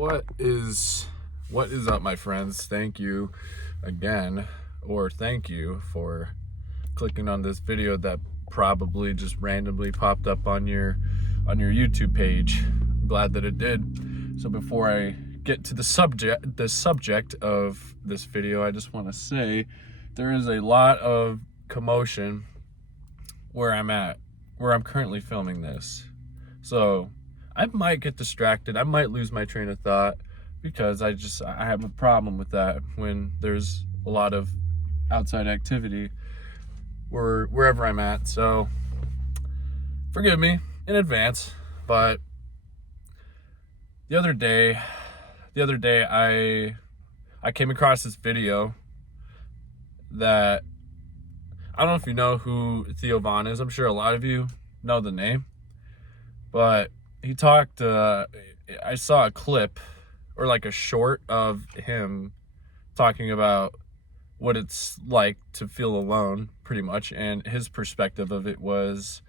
What is up, my friends? Thank you again, or thank you for clicking on this video that probably just randomly popped up on your YouTube page. I'm glad that it did. So before I get to the subject of this video, I just want to say there is a lot of commotion where I'm currently filming this. So I might get distracted. I might lose my train of thought because I have a problem with that when there's a lot of outside activity wherever I'm at. So forgive me in advance. But the other day I came across this video that I don't know if you know who Theo Von is. I'm sure a lot of you know the name. But he talked, I saw a clip or like a short of him talking about what it's like to feel alone, pretty much. And his perspective of it was,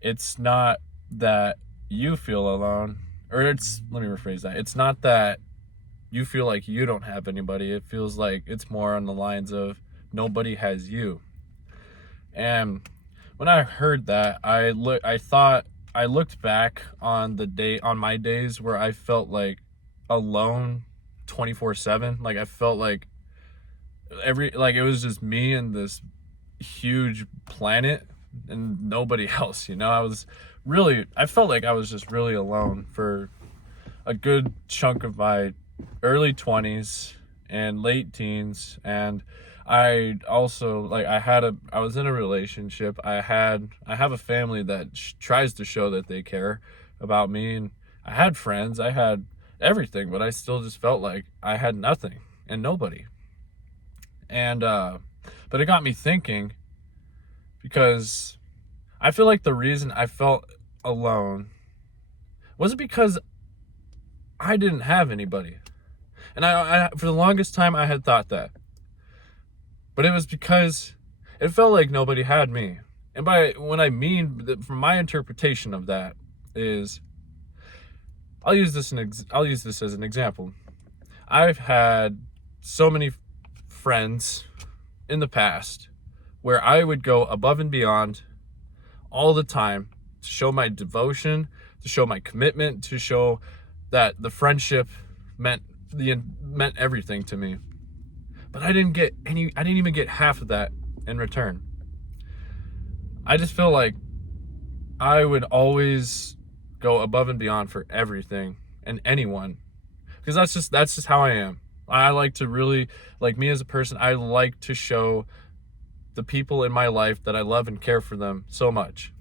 it's not that you feel alone, or let me rephrase that. It's not that you feel like you don't have anybody. It feels like it's more on the lines of nobody has you. And when I heard that, I looked back on my days where I felt like alone 24/7. Like I felt like it was just me and this huge planet and nobody else, I felt like I was just really alone for a good chunk of my early 20s and late teens. And I also I was in a relationship. I have a family that tries to show that they care about me, and I had friends, I had everything, but I still just felt like I had nothing and nobody. And but it got me thinking, because I feel like the reason I felt alone wasn't because I didn't have anybody. And I for the longest time I had thought that. But it was because it felt like nobody had me. And from my interpretation of that is, I'll use this as an example. I've had so many friends in the past where I would go above and beyond all the time to show my devotion, to show my commitment, to show that the friendship meant everything to me. But I didn't even get half of that in return. I just feel like I would always go above and beyond for everything and anyone, because that's just how I am. I like to really, like, me as a person, I like to show the people in my life that I love and care for them so much.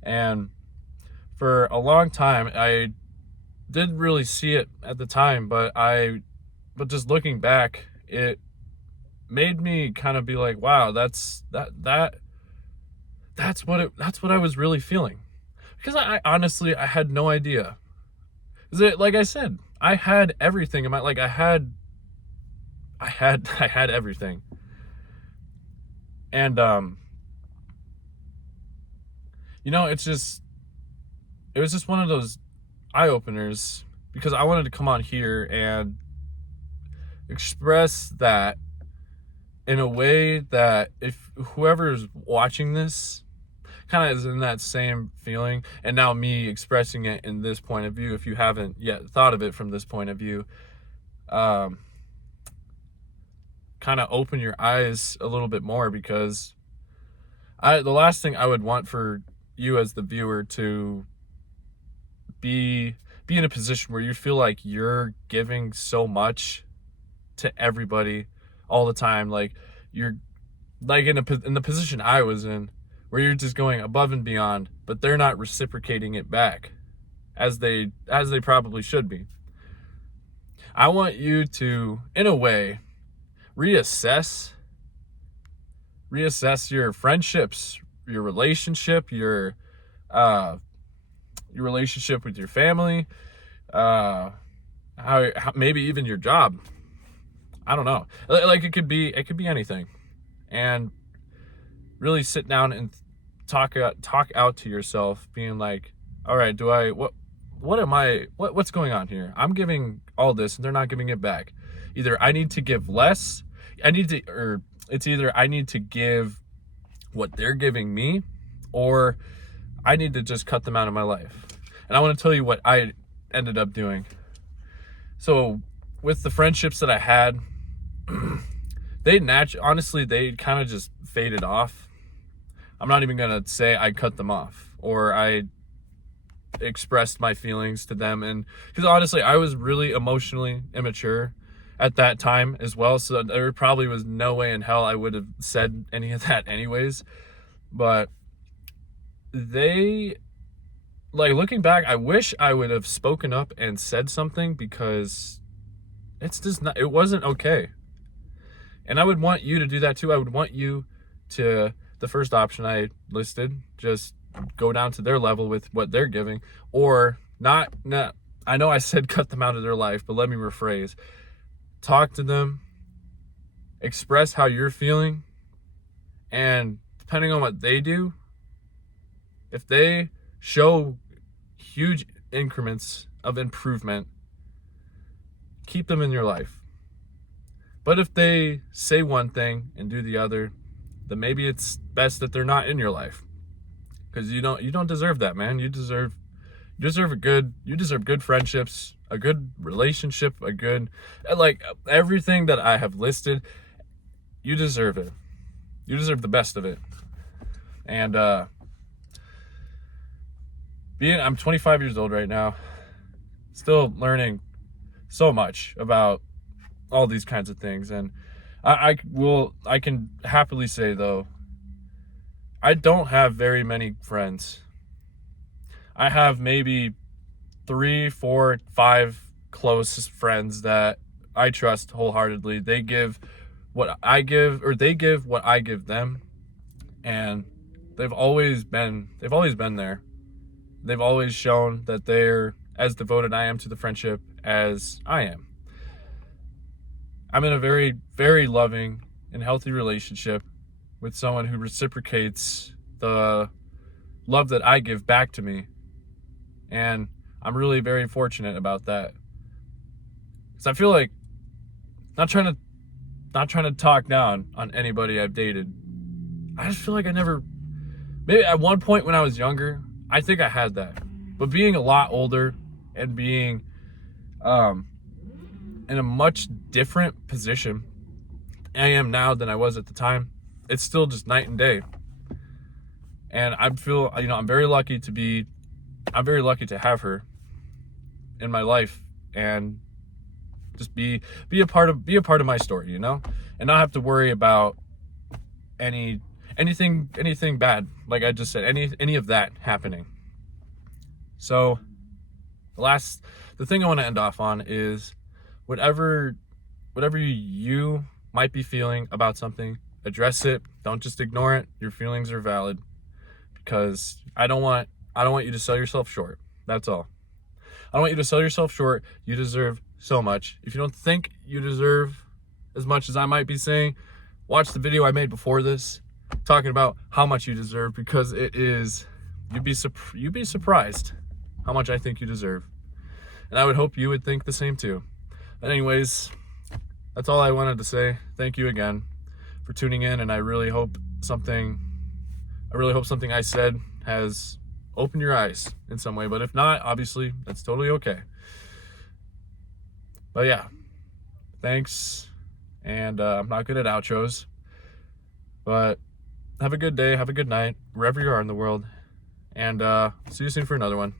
And for a long time, I didn't really see it at the time, but just looking back, it made me kind of be like, wow, that's what I was really feeling. Because I honestly, I had no idea. Like I said, I had everything in my, like I had everything. And it was just one of those eye openers, because I wanted to come on here and express that in a way that if whoever's watching this kind of is in that same feeling, and now me expressing it in this point of view, if you haven't yet thought of it from this point of view, kind of open your eyes a little bit more, because the last thing I would want for you as the viewer to be in a position where you feel like you're giving so much to everybody all the time, like you're like in the position I was in, where you're just going above and beyond, but they're not reciprocating it back as they probably should be. I want you to, in a way, reassess your friendships, your relationship, your relationship with your family, how maybe even your job. I don't know. Like it could be anything. And really sit down and talk out to yourself, being like, all right, what's going on here? I'm giving all this and they're not giving it back. Either I need to give less, it's either I need to give what they're giving me, or I need to just cut them out of my life. And I want to tell you what I ended up doing. So with the friendships that I had, honestly, they kind of just faded off. I'm not even going to say I cut them off or I expressed my feelings to them. And because honestly, I was really emotionally immature at that time as well. So there probably was no way in hell I would have said any of that anyways. But looking back, I wish I would have spoken up and said something, because it wasn't okay. And I would want you to do that too. I would want you to, the first option I listed, just go down to their level with what they're giving, or not. I know I said cut them out of their life, but let me rephrase. Talk to them, express how you're feeling, and depending on what they do, if they show huge increments of improvement, keep them in your life. But if they say one thing and do the other, then maybe it's best that they're not in your life, because you don't deserve that, man. You deserve good friendships, a good relationship, everything that I have listed. You deserve it. You deserve the best of it. And I'm 25 years old right now, still learning so much about all these kinds of things. And I can happily say, though, I don't have very many friends. I have maybe 3, 4, 5 close friends that I trust wholeheartedly. They give what I give, or they give what I give them. And they've always been there. They've always shown that they're as devoted I am to the friendship as I am. I'm in a very, very loving and healthy relationship with someone who reciprocates the love that I give back to me. And I'm really very fortunate about that. Because I feel like, not trying to talk down on anybody I've dated, I just feel like maybe at one point when I was younger, I think I had that. But being a lot older and being in a much different position I am now than I was at the time, it's still just night and day. And I'm very lucky to have her in my life and just be a part of my story, and not have to worry about anything bad, like I just said, any of that happening. So the thing I want to end off on is whatever you might be feeling about something, address it. Don't just ignore it. Your feelings are valid, because I don't want you to sell yourself short. That's all. I don't want you to sell yourself short. You deserve so much. If you don't think you deserve as much as I might be saying, watch the video I made before this talking about how much you deserve, because you'd be surprised how much I think you deserve. And I would hope you would think the same too. But anyways, that's all I wanted to say. Thank you again for tuning in, and I really hope something I said has opened your eyes in some way. But if not, obviously, that's totally okay. But yeah, thanks. And I'm not good at outros, but have a good day, have a good night, wherever you are in the world. And see you soon for another one.